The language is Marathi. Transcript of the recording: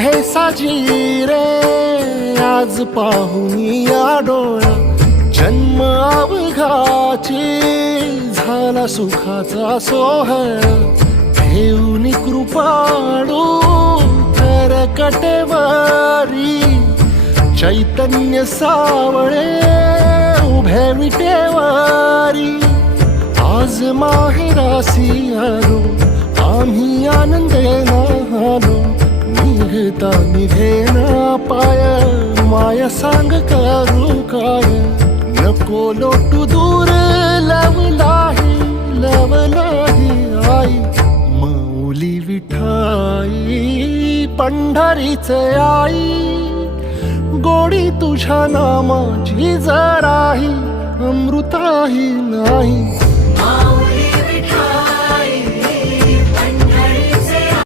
हे साजी रे आज पाहून या डोळा जन्म अवघाची झाला सुखाचा सोहळा घेऊन कृपाळू करकटेवारी चैतन्य सावळे उभे विटेवारी आज माहेरासी आलो आम्ही आनंदेना आलो निघता निघेना पाय माया सांग करू काय नको लोटू दूर लवलाही आई मौली विठाई पंढरीच आई गोडी तुझ्या नामाची जराही अमृताही नाही माऊली विठा